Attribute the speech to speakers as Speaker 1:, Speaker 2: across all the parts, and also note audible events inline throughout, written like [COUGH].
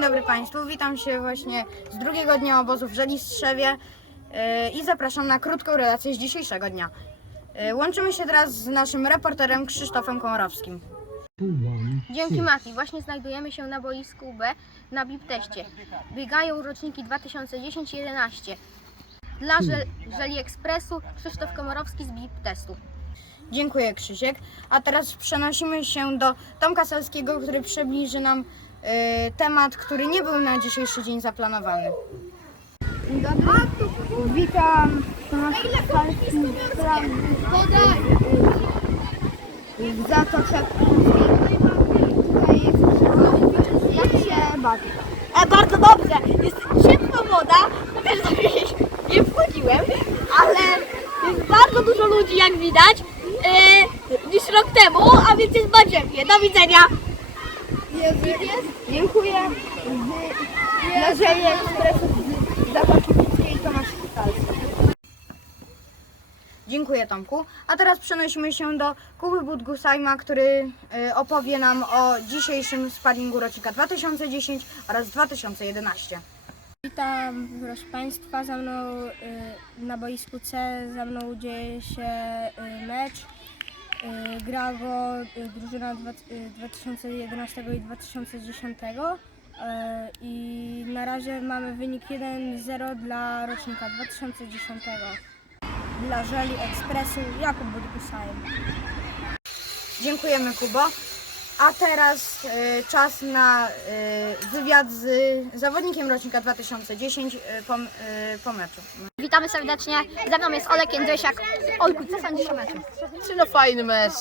Speaker 1: Dzień dobry Państwu, witam się właśnie z drugiego dnia obozu w Żelistrzewie yy, i zapraszam na krótką relację z dzisiejszego dnia. Yy, Łączymy się teraz z naszym reporterem Krzysztofem Komorowskim.
Speaker 2: Dzięki Mati, właśnie znajdujemy się na boisku B na BIP teście. Biegają roczniki 2010-11. Dla Żel- Żeli Ekspresu Krzysztof Komorowski z BIP testu.
Speaker 1: Dziękuję Krzysiek. A teraz przenosimy się do Tomka Salskiego, który przybliży nam temat, który nie był na dzisiejszy dzień zaplanowany.
Speaker 3: Witam w Zatoce jak się bawi.
Speaker 4: E, bardzo dobrze. Jest ciepła woda. Też niej nie wchodziłem, ale jest bardzo dużo ludzi, jak widać, e, niż rok temu, a więc jest badziewnie. Do widzenia.
Speaker 3: Dziękuję. Dla Żeli Ekspresu z Zatoki Puckiej Tomasz.
Speaker 1: Dziękuję Tomku. A teraz przenosimy się do Kuby Budgusajma, który y, opowie nam o dzisiejszym sparingu rocznika 2010 oraz 2011.
Speaker 5: Witam, proszę Państwa, za mną y, na boisku C, za mną dzieje się y, mecz. Y, gra go y, drużyna dwa, y, 2011 i 2010 y, i na razie mamy wynik 1-0 dla rocznika 2010. Dla Żeli Ekspresu Jakub Budkusajem.
Speaker 1: Dziękujemy Kubo. A teraz y, czas na y, wywiad z zawodnikiem rocznika 2010 y, po, y, po meczu.
Speaker 2: Witamy serdecznie. Ze mną jest Olek Jędrzejsiak. Olku, co sądzisz o meczu?
Speaker 6: Czy no fajny mecz,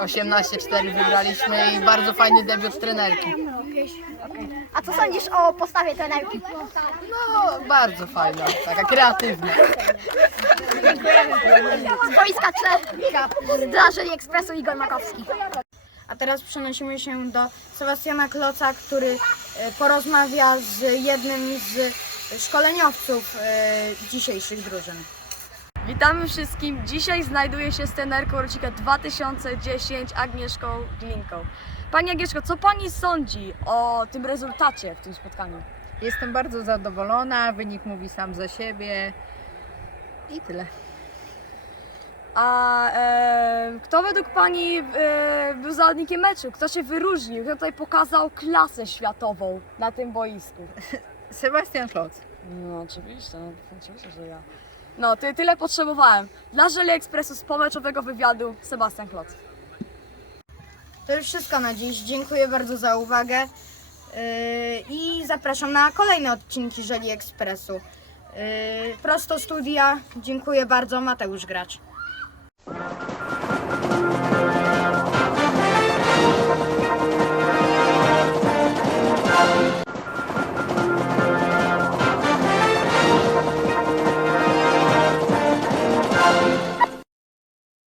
Speaker 6: 18-4 wygraliśmy i bardzo fajny debiut trenerki.
Speaker 2: A co sądzisz o postawie trenerki?
Speaker 6: No, bardzo fajna, taka kreatywna.
Speaker 2: Z boiska C dla Żeli Ekspresu Igor Makowski.
Speaker 1: A teraz przenosimy się do Sebastiana Kloca, który y, porozmawia z jednym z szkoleniowców y, dzisiejszych drużyn.
Speaker 7: Witamy wszystkim. Dzisiaj znajduję się z trenerką rocznika 2010 Agnieszką Glinką. Pani Agnieszko, co Pani sądzi o tym rezultacie w tym spotkaniu?
Speaker 8: Jestem bardzo zadowolona, wynik mówi sam za siebie i tyle.
Speaker 7: A e, kto według Pani e, był zawodnikiem meczu? Kto się wyróżnił? Kto tutaj pokazał klasę światową na tym boisku? [LAUGHS]
Speaker 8: Sebastian Kloc.
Speaker 7: No oczywiście, no, oczywiście, że ja. No, ty, tyle potrzebowałem. Dla Żeli Ekspresu z pomeczowego wywiadu Sebastian Kloc.
Speaker 1: To już wszystko na dziś. Dziękuję bardzo za uwagę y, i zapraszam na kolejne odcinki Żeli Ekspresu. Y, Prosto studia. Dziękuję bardzo. Mateusz Gracz.